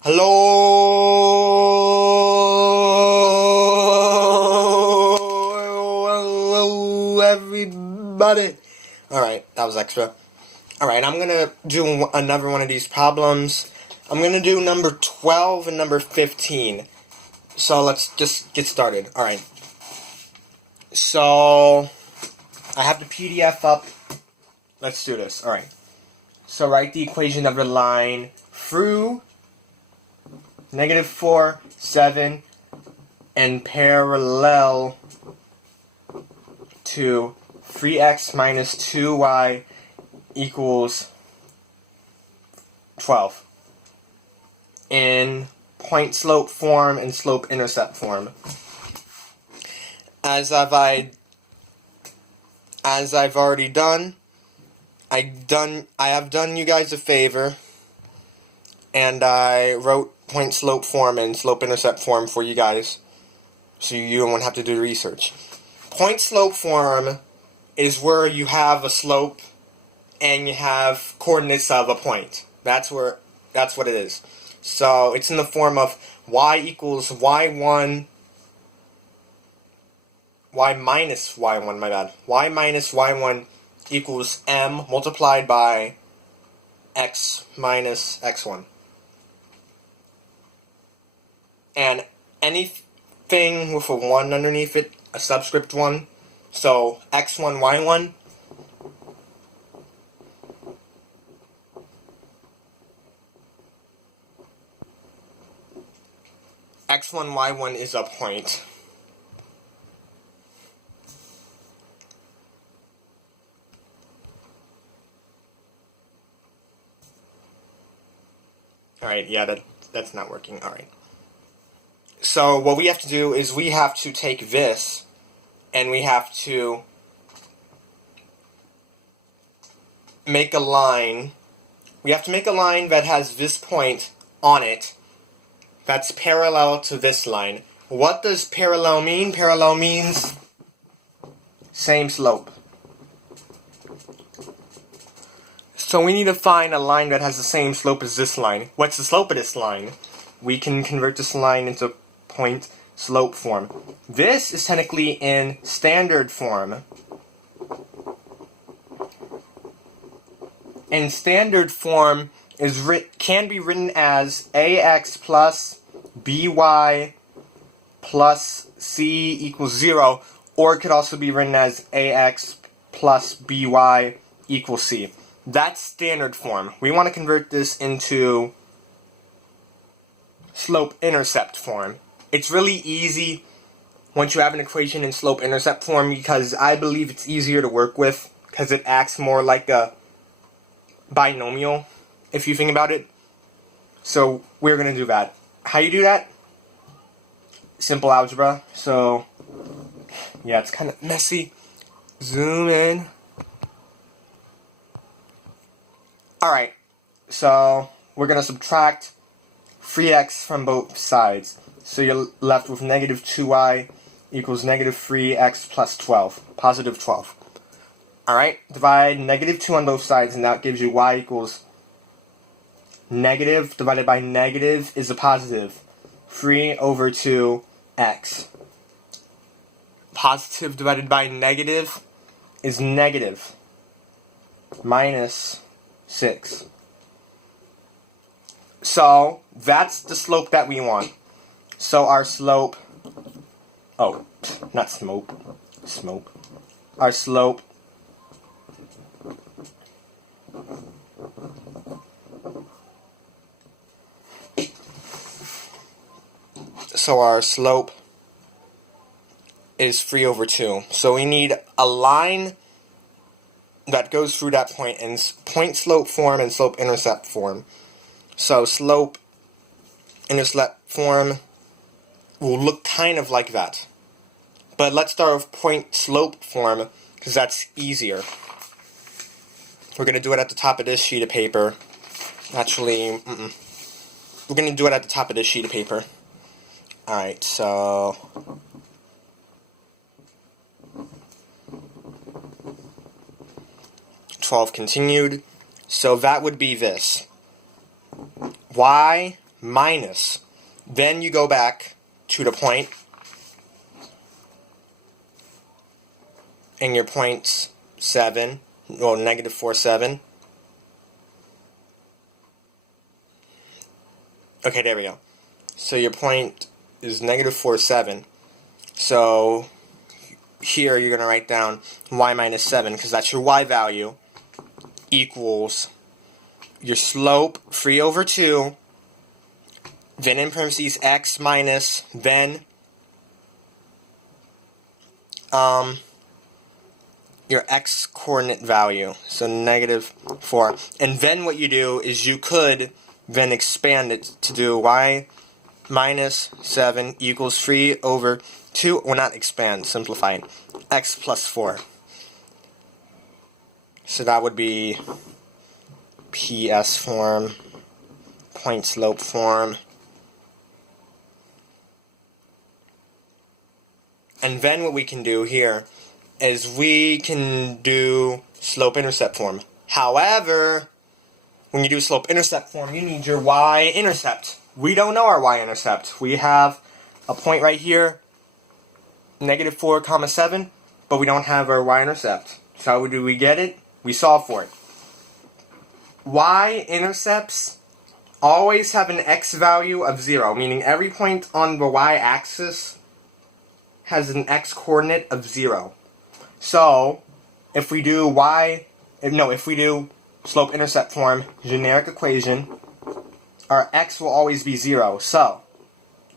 Hello, everybody. Alright, that was extra. Alright, I'm gonna do another one of these problems. I'm gonna do number 12 and number 15. So let's just get started. Alright. So, I have the PDF up. Let's do this. Alright. So write the equation of the line through -4, 7, and parallel to 3x minus 2y equals 12 in point slope form and slope intercept form. As I've already done, I have done you guys a favor, and I wrote point slope form and slope intercept form for you guys, so you won't have to do the research. Point slope form is where you have a slope and you have coordinates of a point. That's what it is. So it's in the form of y equals y1, y minus y1, my bad. Y minus y1 equals m multiplied by x minus x1. And anything with a 1 underneath it, a subscript 1, so x1, y1, x1, y1 is a point. Alright, yeah, that's not working. Alright. So what we have to do is we have to take this and we have to make a line. We have to make a line that has this point on it that's parallel to this line. What does parallel mean? Parallel means same slope. So we need to find a line that has the same slope as this line. What's the slope of this line? We can convert this line into point slope form. This is technically in standard form. And standard form can be written as ax plus by plus c equals 0, or it could also be written as ax plus by equals c. That's standard form. We want to convert this into slope-intercept form. It's really easy once you have an equation in slope-intercept form, because I believe it's easier to work with because it acts more like a binomial, if you think about it. So we're going to do that. How you do that? Simple algebra. So yeah, it's kind of messy. Zoom in. Alright, so we're going to subtract 3x from both sides. So you're left with negative 2y equals negative 3x plus 12, positive 12. Alright, divide negative 2 on both sides, and that gives you y equals negative divided by negative is a positive. 3 over 2x. Positive divided by negative is negative. Minus 6. So that's the slope that we want. So our slope, not smoke, smoke. Our slope is 3 over 2. So we need a line that goes through that point in point slope form and slope intercept form. So slope intercept form will look kind of like that. But let's start with point slope form, because that's easier. We're going to do it at the top of this sheet of paper. Actually, we're going to do it at the top of this sheet of paper. Alright, so 12 continued. So that would be this. Y minus. Then you go back to the point, and your point's 7, well, negative 4, 7. Okay, there we go. So your point is negative 4, 7. So here you're going to write down y minus 7, because that's your y value, equals your slope, 3 over 2, then in parentheses x minus, then your x coordinate value, so negative 4. And then what you do is you could then expand it to do y minus 7 equals 3 over 2, well, not expand, simplify it, x plus 4. So that would be PS form, point slope form. And then what we can do here is we can do slope-intercept form. However, when you do slope-intercept form, you need your y-intercept. We don't know our y-intercept. We have a point right here, negative 4, 7, but we don't have our y-intercept. So how do we get it? We solve for it. Y-intercepts always have an x value of 0, meaning every point on the y-axis has an x coordinate of 0. So, if we do slope-intercept form, generic equation, our x will always be 0. So,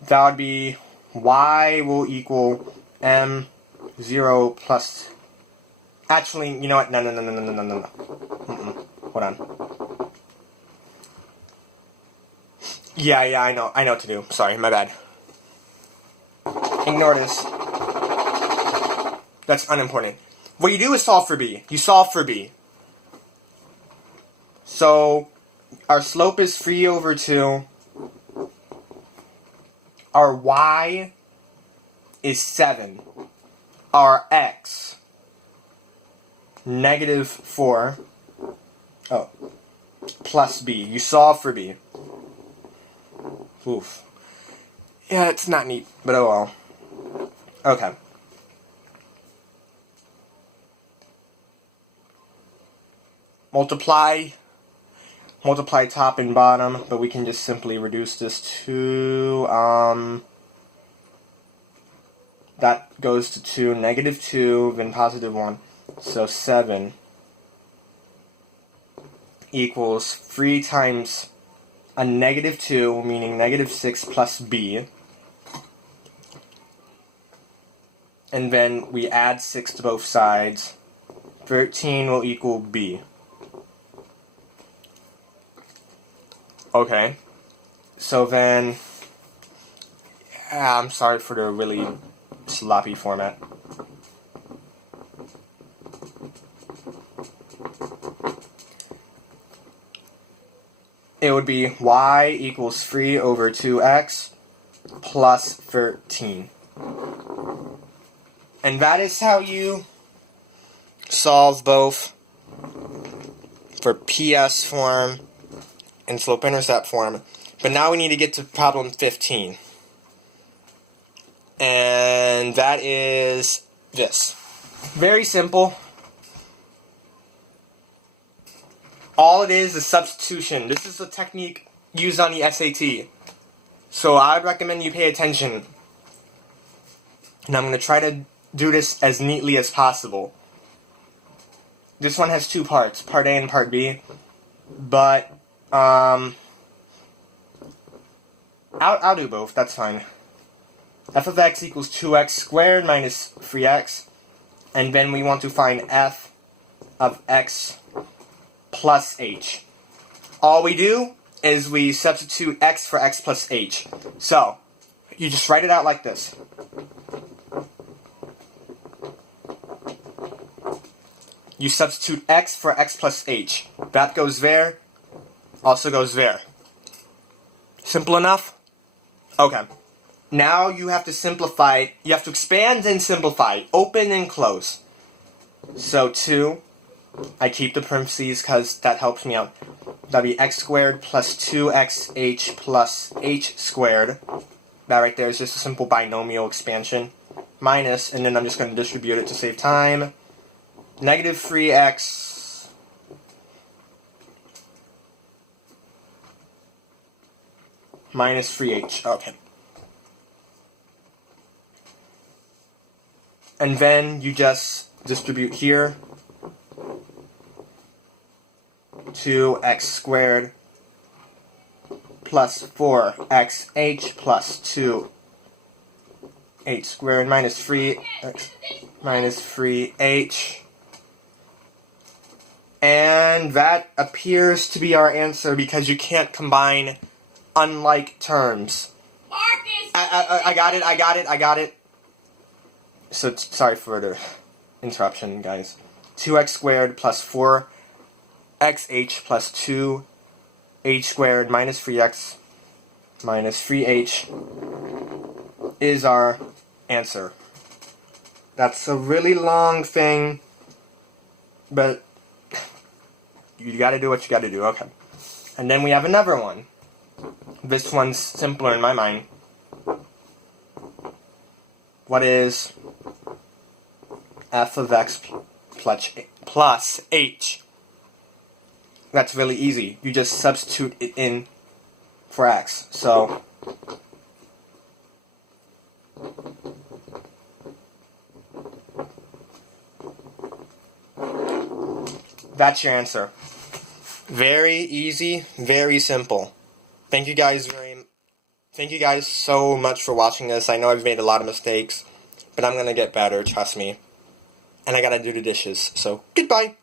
that would be y will equal m0 plus... Actually, you know what? No. Hold on. Yeah, I know what to do. Sorry, my bad. Ignore this. That's unimportant. What you do is solve for b. You solve for b. So, our slope is 3 over 2. Our y is 7. Our x, negative 4. Oh, plus b. You solve for b. Oof. Yeah, it's not neat, but oh well. Okay. Multiply top and bottom, but we can just simply reduce this to, that goes to 2, negative 2, then positive 1. So 7 equals 3 times a negative 2, meaning negative 6 plus b. And then we add 6 to both sides. 13 will equal b. Okay. So then... I'm sorry for the really sloppy format. It would be y equals 3 over 2x plus 13. And that is how you solve both for PS form and slope-intercept form. But now we need to get to problem 15. And that is this. Very simple. All it is substitution. This is a technique used on the SAT. So I would recommend you pay attention. And I'm going to try to do this as neatly as possible. This one has 2 parts, part A and part B. But, I'll do both, that's fine. F of x equals 2x squared minus 3x. And then we want to find f of x plus h. All we do is we substitute x for x plus h. So, you just write it out like this. You substitute x for x plus h. That goes there, also goes there. Simple enough? Okay. Now you have to simplify it. You have to expand and simplify. Open and close. So 2, I keep the parentheses because that helps me out. That'd be x squared plus 2xh plus h squared. That right there is just a simple binomial expansion. Minus, and then I'm just going to distribute it to save time. Negative 3x minus 3h. Okay. And then you just distribute here. 2x squared plus 4xh plus 2h squared minus 3x minus 3h. And that appears to be our answer because you can't combine unlike terms. I got it. So, sorry for the interruption, guys. 2x squared plus 4xh plus 2h squared minus 3x minus 3h is our answer. That's a really long thing, but you gotta do what you gotta do. Okay. And then we have another one. This one's simpler in my mind. What is f of x plus h? That's really easy. You just substitute it in for x. So that's your answer. Very easy, very simple. Thank you guys so much for watching this. I know I've made a lot of mistakes, but I'm gonna get better, trust me. And I gotta do the dishes. So goodbye.